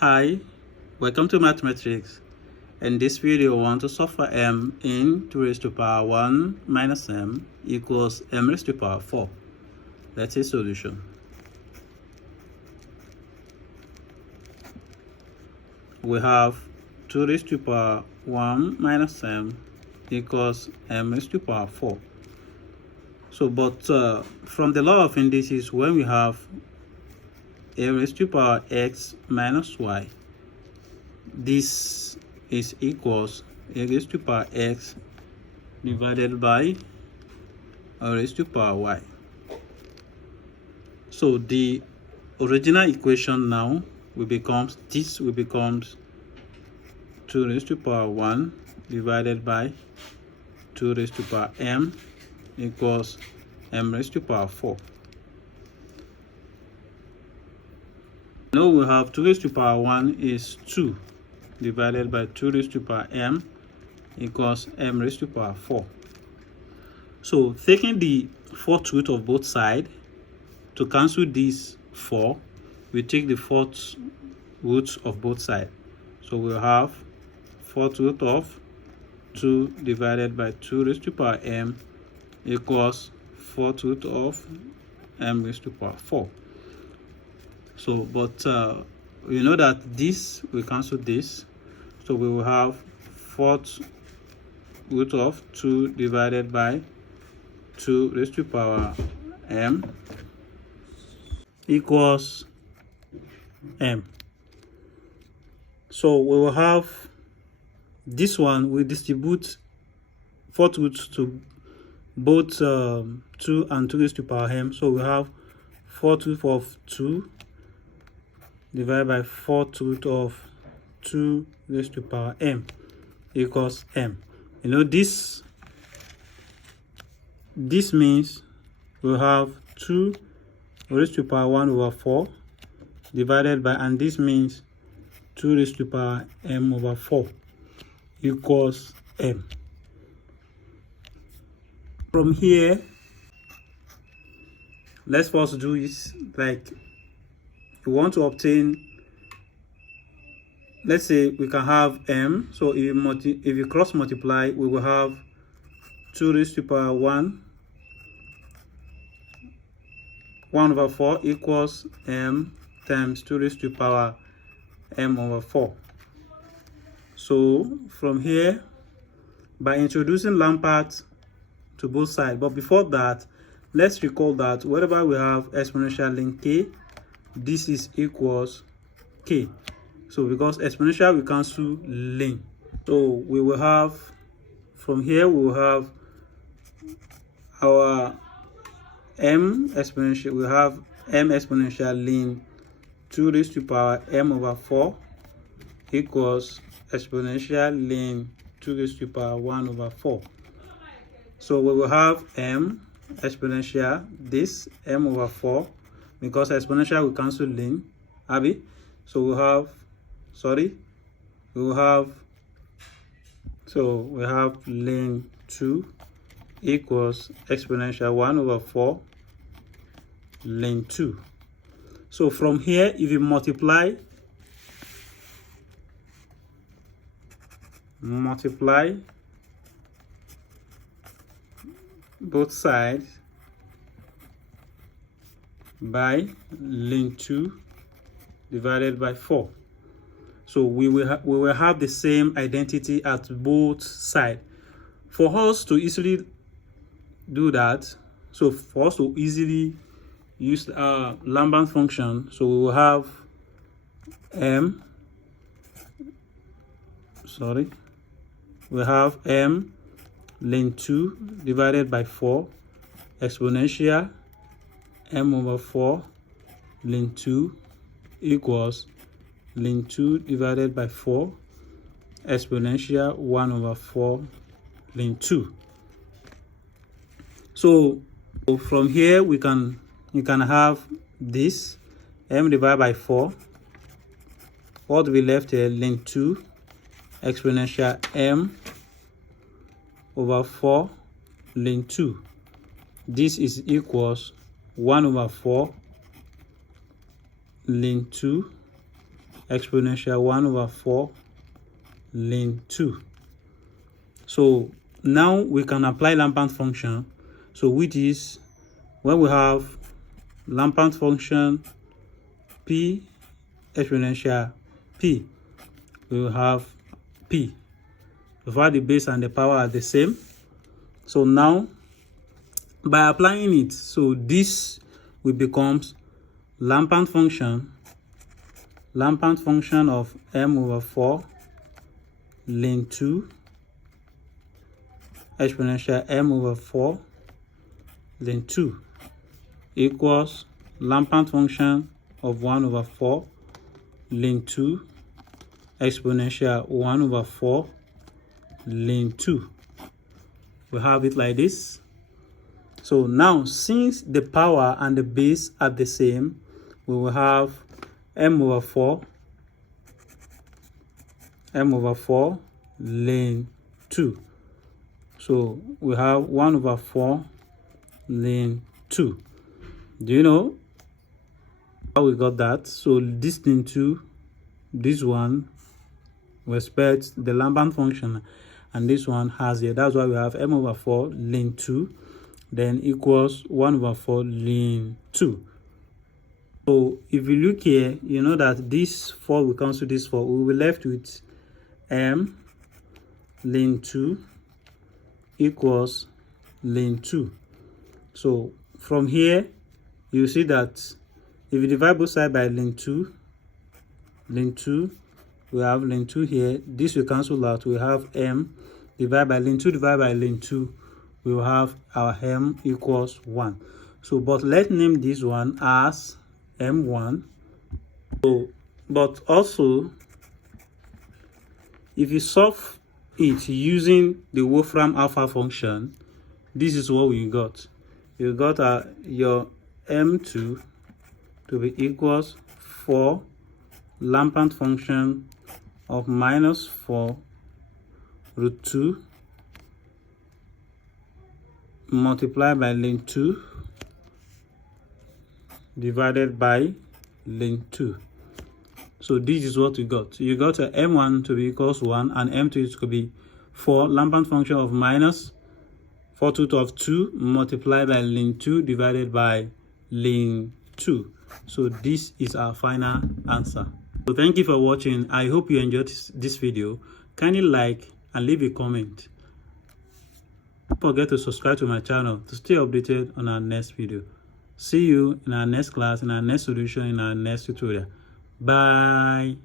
Hi, welcome to mathematics. In this video, I want to solve for m in 2 raised to power 1 minus m equals m raised to power 4. Let's see solution. We have 2 raised to power 1 minus m equals m raised to power 4. So, from the law of indices, when we have a raised to power x minus y, this is equals a raised to power x divided by a raised to power y. So the original equation now will become 2 raised to power 1 divided by 2 raised to power m equals m raised to power 4. Now we have 2 raised to power 1 is 2 divided by 2 raised to power m equals m raised to power 4. So taking the fourth root of both sides, to cancel this 4, we take the fourth root of both sides. So we'll have fourth root of 2 divided by 2 raised to power m equals fourth root of m raised to power 4. So, we know that this will cancel this. So we will have fourth root of 2 divided by 2 raised to power m equals m. So we will have this one, we distribute fourth root to both 2 and 2 raised to power m. So we have fourth root of 2 divided by fourth root of 2 raised to power m equals m. You know, this means we'll have 2 raised to power 1 over 4 divided by, and this means 2 raised to power m over 4 equals m. From here, let's first do is like we want to obtain, let's say we can have m. So if you cross multiply, we will have 2 raised to power 1 over 4 equals m times 2 raised to power m over 4. So from here, by introducing Lampert to both sides, but before that, let's recall that wherever we have exponential link k, this is equals k. So because exponential will cancel ln, so we will have, from here we will have our m exponential, we have m exponential ln 2 raised to power m over 4 equals exponential ln 2 raised to power 1 over 4. So we will have m exponential this m over 4, because exponential will cancel ln, Abby. So we have ln 2 equals exponential 1 over 4 ln 2. So from here, if you multiply both sides by ln 2 divided by 4, so we will have the same identity at both sides. For us to easily do that, so for us to easily use our Lambert function, so we will have m ln 2 divided by 4 exponential m over 4 ln 2 equals ln 2 divided by 4 exponential 1 over 4 ln 2. So from here you can have this m divided by 4. What will be left here? Ln 2 exponential m over 4 ln 2. This is equals 1 over 4 ln 2 exponential 1 over 4 ln 2. So now we can apply Lampant function. So which is when we have Lampant function p exponential p, we will have p. So far the base and the power are the same. So now by applying it, so this will become Lampant function of m over 4 ln 2 exponential m over 4 ln 2 equals Lampant function of 1 over 4 ln 2 exponential 1 over 4 ln 2. We have it like this. So now, since the power and the base are the same, we will have m over 4 ln 2. So we have 1 over 4 ln 2. Do you know how we got that? So this ln 2, this one respects the Lampant function, and this one has here. That's why we have m over 4 ln 2 then equals 1 over 4 ln 2. So if you look here, you know that this 4 will cancel this 4. We will be left with m ln 2 equals ln 2. So from here, you see that if you divide both sides by ln 2, we have ln 2 here. This will cancel out. We have m divided by ln 2 divided by ln 2. We will have our m equals 1. So, but let's name this one as m1. So, but also, if you solve it using the Wolfram alpha function, this is what we got. You got your m2 to be equals 4 Lampant function of minus 4 root 2 multiplied by ln 2 divided by ln 2. So this is what you got. You got a m1 to be equals 1 and m2 to be 4 Lampant function of minus 4 root of 2 multiplied by ln 2 divided by ln 2. So this is our final answer. So thank you for watching. I hope you enjoyed this video. Kindly like and leave a comment. Don't forget to subscribe to my channel to stay updated on our next video. See you in our next class, in our next solution, in our next tutorial. Bye.